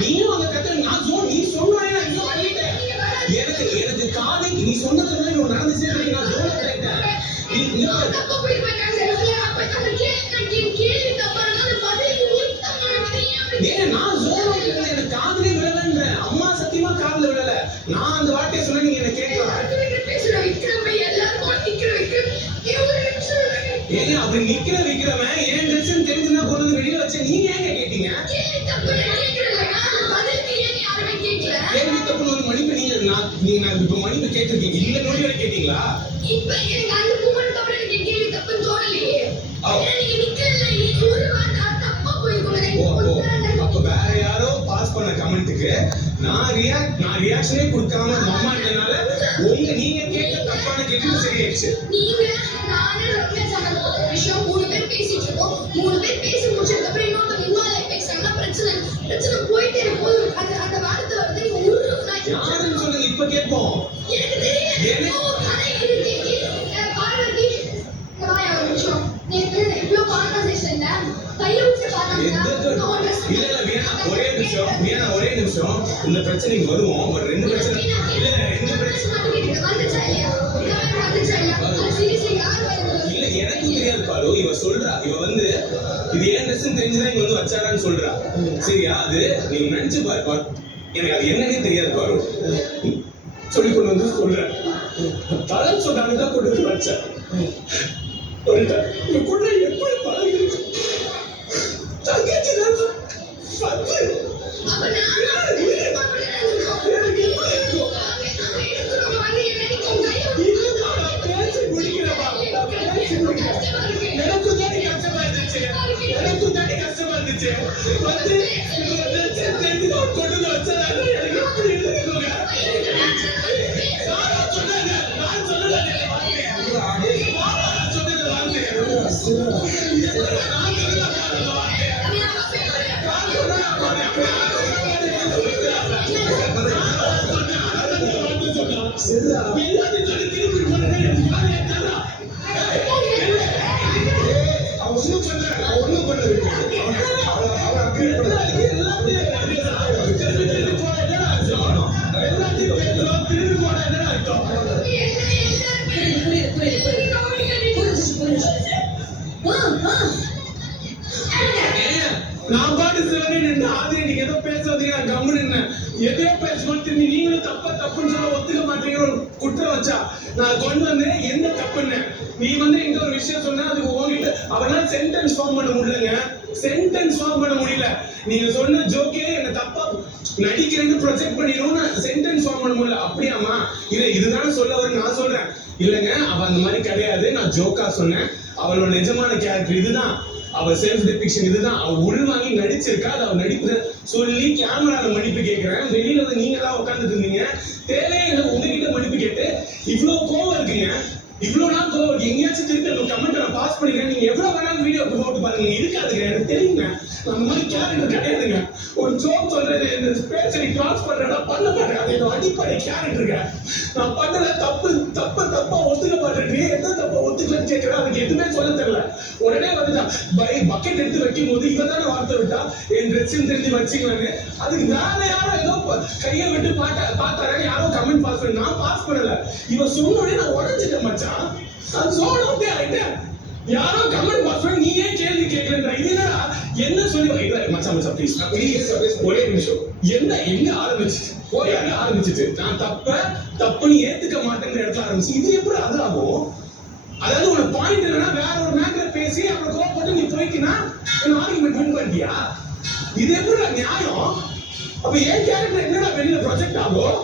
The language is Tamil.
நீயும் அந்த கத்தை நான் நீ சொன்னாயே நான் இங்க பண்ணிட்டேன். எனக்கு காதை நீ சொன்னது நடந்து சரி நான் ஜோன் ஆயிட்டேன். நீ தப்பா போய் பண்ணாங்க. அப்ப அந்த கேள்வி தப்பா இருந்தா பதில் நான் ஜோன் ஆயிட்டேன். எனக்கு காதுலே விழலன்ற அம்மா சத்தியமா காதுல விழல. நான் அந்த வார்த்தையை சொன்னா நீங்க என்ன கேட்கலாம். ஏங்க அப்படி நிக்கிற வைக்கிறவன் ஏன் ட்ரெஸ் தெரிஞ்சுனா கொண்டு வந்து வெளியில வச்ச நீங்க ஏங்க கேட்டீங்க? கேள்வி தப்பு ஒரு மணிக்கு நீங்க இப்ப மணிக்கு கேட்டிருக்கீங்க இல்ல நோடி வரை கேட்டீங்களா? இப்ப எனக்கு அந்த மூமெண்ட் அப்புறம் எனக்கு கேள்வி தப்புன்னு தோணலையே. நீங்க நிக்கல இது ஒரு வார்த்தை தப்பா போயிருக்கும். அப்ப வேற யாரோ பாஸ் பண்ண கமெண்ட்க்கு நான் ரியாக்ஷனே கொடுக்காம மம்மான்றனால நீங்க கேட்ட தப்பான கேள்வி சரியாயிடுச்சு. நீங்க நானே ரம்யா சம்பந்தப்பட்ட விஷயம் 3 பேர் பேசிட்டு இருக்கோம். 3 பேர் பேசி முடிச்சதுக்கு அப்புறம் இன்னொருத்தவங்க இன்வால்வ் பேசுறாங்கன்னா பிரச்சனை போயிட்டே இருக்கும். அந்த வார்த்தை வந்து யாருன்னு சொல்லுங்க இப்ப கேட்போம். எனக்கு தெரியல. பார்வதி ஒரு நிமிஷம் நேத்து இவ்வளவு கான்வர்சேஷன்ல கையில ஊசி ஒரே நிமிஷம் இந்த பிரச்சனைக்கு வருவோம். ஒரு ரெண்டு பிரச்சனை இல்ல எனக்கும் தெரியாது பாரு. இவ சொல்றா இவ வந்து இது ஏன் ட்ரெஸ் தெரிஞ்சுதான் இவ வந்து வச்சாரான்னு சொல்றா. சரியா அது நீங்க நினைச்சு பாரு. எனக்கு அது என்னன்னே தெரியாது பாரு. சொல்லி கொண்டு வந்து சொல்ற தலை சொன்னாங்க தான் கொண்டு வந்து வச்சேன். கூட எப்படி பழகி தங்கச்சி தான் கஷ்டமா இருந்துச்சு. வந்து கொண்டு வச்சா நான் பாட்டு சில ஆதிரி நீங்க ஏதோ பேச வந்தீங்க நான் கம்முன்னு இருந்தேன். எதையோ பேசும்போது திரும்பி நீங்களும் தப்புன்னு சொல்ல ஒத்துக்க மாட்டீங்க ஒரு குற்றம் வச்சா நான் கொண்டு வந்து என்ன தப்புன்னு நீ வந்து எங்க ஒரு விஷயம் சொன்னா அது உங்ககிட்ட அவனால சென்டென்ஸ் ஃபார்ம் பண்ண முடியலங்க. சென்டென்ஸ் ஃபார்ம் பண்ண முடியல. நீங்க சொன்ன ஜோக்கே என்ன தப்பா நடிக்கிறேன்னு ப்ரொஜெக்ட் பண்ணிடும்னு சென்டென்ஸ் ஃபார்ம் பண்ண முடியல. அப்படியாமா இல்ல இதுதானே சொல்ல வர நான் சொல்றேன். இல்லங்க அவ அந்த மாதிரி கிடையாது. நான் ஜோக்கா சொன்னேன். அவளோட நிஜமான கேரக்டர் இதுதான். அவ செல்ஃப் டெபிக்ஷன் இதுதான். அவ உள்வாங்கி நடிச்சிருக்கா. அது அவ நடிப்பு சொல்லி கேமரால மன்னிப்பு கேட்கிறேன். வெளியில வந்து நீங்க எல்லாம் உட்காந்துட்டு இருந்தீங்க. தேவையில்லை உங்ககிட்ட மன்னிப்பு கேட்டு இவ்வளவு கோவம் இருக்குங்க. இவ்வளவு நாள் கோவம் இருக்கு. எங்கேயாச்சும் திருப்பி கமெண்ட் நான் பாஸ் பண்ணிக்கிறேன். நீங்க எவ்வளவு வேணாலும் வீடியோ போட்டு பாருங்க. இருக்காதுங்க எனக்கு தெரியுங்க. நம்ம மாதிரி கேரக்டர் கிடையாதுங்க. ஒரு ஜோக் சொல்றது இந்த ஸ்பேஸ் நீ கிராஸ் பண்றேன்னா பண்ண மாட்டேன். அது என்னோட அடிப்படை கேரக்டருங்க. நான் பண்ணல தப்பா ஒத்துக்க மாட்டேன். நீ எந்த தப்பா ஒத்துக்கலன்னு கேட்கிறேன். அதுக்கு எதுவுமே சொல்ல தெரியல. உடனே வந்துட்டா பக்கெட் எடுத்து வைக்கும் போது இவ தானே வார்த்தை விட்டா என் ட்ரெஸ் தெரிஞ்சு வச்சுக்கலான்னு. அதுக்கு வேற யாரோ ஏதோ கையை விட்டு பார்த்தாரா யாரோ கமெண்ட் பாஸ் பண்ணி நான் பாஸ் பண்ணல. இவ சொன்னோடனே நான் உடஞ்சிட்டேன் மச்சான். நான் சோனோட்டே ஆயிட்டேன். யாரோ கமெண்ட் பாஸ் பண்ணி நீ ஏன் கேள்வி கேட்கலன்ற இது என்ன சொல்லி மச்சான் ப்ளீஸ் ஒரே நிமிஷம் எங்க ஆரம்பிச்சிச்சு நான் தப்புன்னு ஏத்துக்க மாட்டேங்கிற இடத்துல ஆரம்பிச்சு இது எப்படி அது ஆகும்? அதாவது உன பாயிண்ட் என்னன்னா வேற ஒரு மேட்டர் பேசி அவனை கோவப்பட்டு நீ போயிட்டினா ஆர்குமெண்ட் வின் பண்ணிட்டியா? இது எப்படி நியாயம்? அப்ப ஏன் கேரக்டர் என்னடா வெளியில ப்ரொஜெக்ட் ஆகும்?